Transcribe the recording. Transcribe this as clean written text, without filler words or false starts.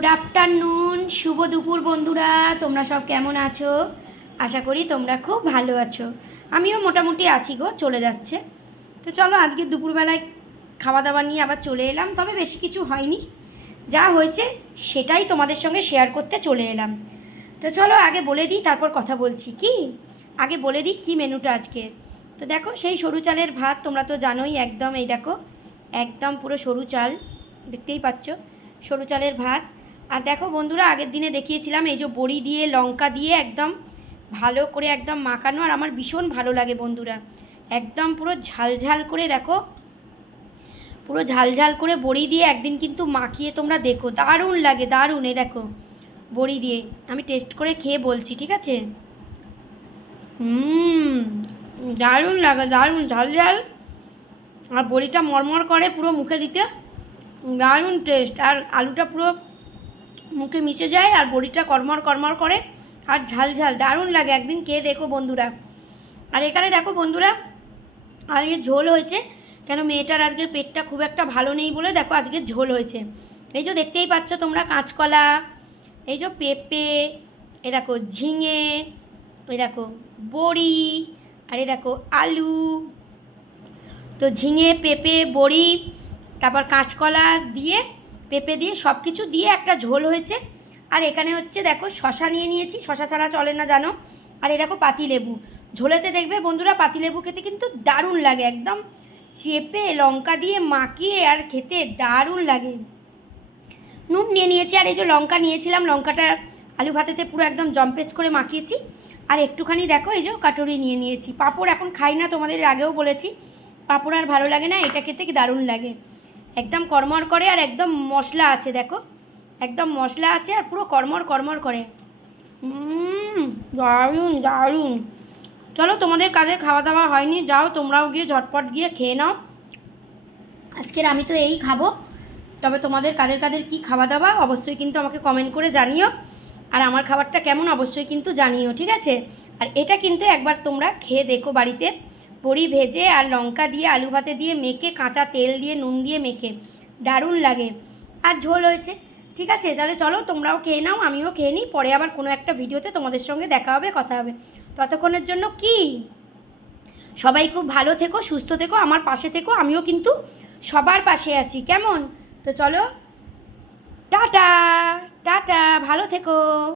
Good afternoon, শুভ দুপুর বন্ধুরা। তোমরা সব কেমন আছো? আশা করি তোমরা খুব ভালো আছো। আমিও মোটামুটি আছি গো, চলে যাচ্ছে। তো চলো আজকে দুপুরবেলায় খাওয়া দাওয়া নিয়ে আবার চলে এলাম, তবে বেশি কিছু হয়নি, যা হয়েছে সেটাই তোমাদের সঙ্গে শেয়ার করতে চলে এলাম। তো চলো আগে বলে দিই, তারপর কথা বলছি। কি আগে বলে দিই কী মেনুটা আজকে। তো দেখো, সেই সরু চালের ভাত, তোমরা তো জানোই, একদম এই দেখো, একদম পুরো সরু চাল, দেখতেই পাচ্ছ, সরু চালের ভাত। আর দেখো বন্ধুরা, আগের দিনে দেখিয়েছিলাম এই যে বড়ি দিয়ে লঙ্কা দিয়ে একদম ভালো করে একদম মাখানো, আর আমার ভীষণ ভালো লাগে বন্ধুরা, একদম পুরো ঝালঝাল করে, দেখো পুরো ঝালঝাল করে বড়ি দিয়ে একদিন কিন্তু মাখিয়ে তোমরা দেখো, দারুণ লাগে, দারুণ। এই দেখো বড়ি দিয়ে আমি টেস্ট করে খেয়ে বলছি, ঠিক আছে? দারুণ লাগে, দারুণ ঝাল ঝাল, আর বড়িটা মরমর করে পুরো মুখে দিতে, দারুণ টেস্ট। আর আলুটা পুরো মুখে মিশে যায়, আর বড়িটা কড়মর কড়মর করে, আর ঝাল ঝাল, দারুণ লাগে, একদিন খেয়ে দেখো বন্ধুরা। আর এখানে দেখো বন্ধুরা, আজকে ঝোল হয়েছে, কেন মেয়েটার আজকের পেটটা খুব একটা ভালো নেই বলে দেখো আজকে ঝোল হয়েছে। এই যে দেখতেই পাচ্ছ তোমরা, কাঁচকলা, এই যে পেঁপে, এ দেখো ঝিঙে, এই দেখো বড়ি, আর এই দেখো আলু। তো ঝিঙে, পেঁপে, বড়ি, তারপর কাঁচকলা দিয়ে, পেঁপে দিয়ে, সব কিছু দিয়ে একটা ঝোল হয়েছে। আর এখানে হচ্ছে দেখো শশা নিয়ে নিয়েছি, শশা ছাড়া চলে না জানো। আর এই দেখো পাতিলেবু। ঝোলেতে দেখবে বন্ধুরা, পাতিলেবু খেতে কিন্তু দারুণ লাগে, একদম চেপে লঙ্কা দিয়ে মাখিয়ে আর খেতে দারুণ লাগে। নুন নিয়ে নিয়েছি, আর এই যে লঙ্কা নিয়েছিলাম, লঙ্কাটা আলু ভাতেতে পুরো একদম জম্পেস্ট করে মাখিয়েছি। আর একটুখানি দেখো এই যে কাটুরি নিয়ে নিয়েছি। পাঁপড় এখন খাই না, তোমাদের আগেও বলেছি, পাঁপড় আর ভালো লাগে না, এটা খেতে কি দারুণ লাগে, একদম কড়মড় করে, আর একদম মশলা আছে, দেখো একদম মশলা আছে, আর পুরো কড়মড় কড়মড় করে। দারুণ দারুণ। চলো, তোমাদের কাজে খাওয়া দাওয়া হয়নি, যাও তোমরাও গিয়ে ঝটপট গিয়ে খেয়ে নাও। আজকের আমি তো এই খাবো, তবে তোমাদের কাদের কাদের কী খাওয়া দাওয়া অবশ্যই কিন্তু আমাকে কমেন্ট করে জানিও, আর আমার খাবারটা কেমন অবশ্যই কিন্তু জানিও, ঠিক আছে? আর এটা কিন্তু একবার তোমরা খেয়ে দেখো বাড়িতে, বড়ি ভেজে আর লঙ্কা দিয়ে আলু ভাতে দিয়ে মেখে, কাঁচা তেল দিয়ে নুন দিয়ে মেখে, দারুণ লাগে। আর ঝোল হয়েছে, ঠিক আছে? তাহলে চলো তোমরাও খেয়ে নাও, আমিও খেয়ে নিই, পরে আবার কোনো একটা ভিডিওতে তোমাদের সঙ্গে দেখা হবে, কথা হবে। ততক্ষণের জন্য কি, সবাই খুব ভালো থেকো, সুস্থ থেকো, আমার পাশে থেকো, আমিও কিন্তু সবার পাশে আছি, কেমন? তো চলো, টাটা টাটা, ভালো থেকো।